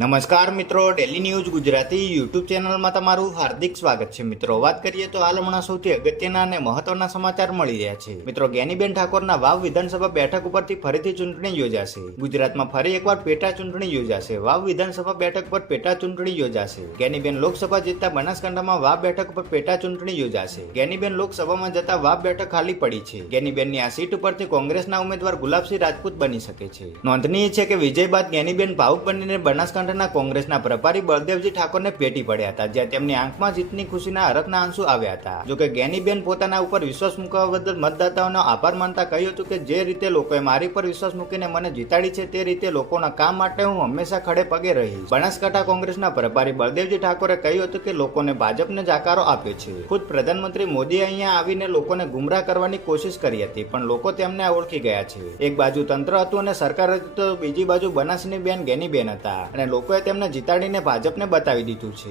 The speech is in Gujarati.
નમસ્કાર મિત્રો, ડેલી ન્યૂઝ ગુજરાતી યુટ્યુબ ચેનલમાં તમારું હાર્દિક સ્વાગત છે. મિત્રો, વાત કરીએ તો હાલ હમણાં સૌથી અગત્યના અને મહત્વના સમાચાર મળી રહ્યા છે. મિત્રો, જ્ઞાનીબેન ઠાકોરના વાવ વિધાનસભા બેઠક ઉપરથી ફરીથી ચૂંટણી યોજાશે. ગુજરાતમાં ફરી એકવાર પેટા ચૂંટણી યોજાશે. વાવ વિધાનસભા બેઠક પર પેટા ચૂંટણી યોજાશે. જ્ઞાનીબેન લોકસભા જીતતા બનાસકાંઠામાં વાવ બેઠક પર પેટા ચૂંટણી યોજાશે. જ્ઞાનીબેન લોકસભામાં જતા વાવ બેઠક ખાલી પડી છે. જ્ઞાનીબેનની આ સીટ ઉપરથી કોંગ્રેસના ઉમેદવાર ગુલાબસિંહ રાજપૂત બની શકે છે. નોંધનીય છે કે વિજય બાદ જ્ઞાનીબેન ભાવુક બનીને બનાસકાંઠા કોંગ્રેસના પ્રભારી બળદેવજી ઠાકોરને ભેટી પડ્યા હતા, જ્યાં તેમની આંખમાં જીતની ખુશીના હરખના આંસુ આવ્યા હતા. જોકે જ્ઞાનીબેન પોતાના ઉપર વિશ્વાસ મૂકવા બદલ મતદાતાઓનો આભાર માનતા કહ્યું હતું કે જે રીતે લોકોએ મારી પર વિશ્વાસ મૂકીને મને જીતાડી છે તે રીતે લોકોના કામ માટે હું હંમેશા ખડે પગે રહીશ. બનાસકાંઠા કોંગ્રેસના પ્રભારી બળદેવજી ઠાકોરે કહ્યું હતું કે લોકોને ભાજપને જાકારો આપ્યો છે. ખુદ પ્રધાનમંત્રી મોદીએ અહીંયા આવીને લોકોને ગુમરાહ કરવાની કોશિશ કરી હતી, પણ લોકો તેમને ઓળખી ગયા છે. એક બાજુ તંત્ર હતું અને સરકાર હતી, તો બીજી બાજુ બનાસની બેન જ્ઞાનીબેન હતા અને લોકોએ તેમને જીતાડીને ભાજપને બતાવી દીધું છે.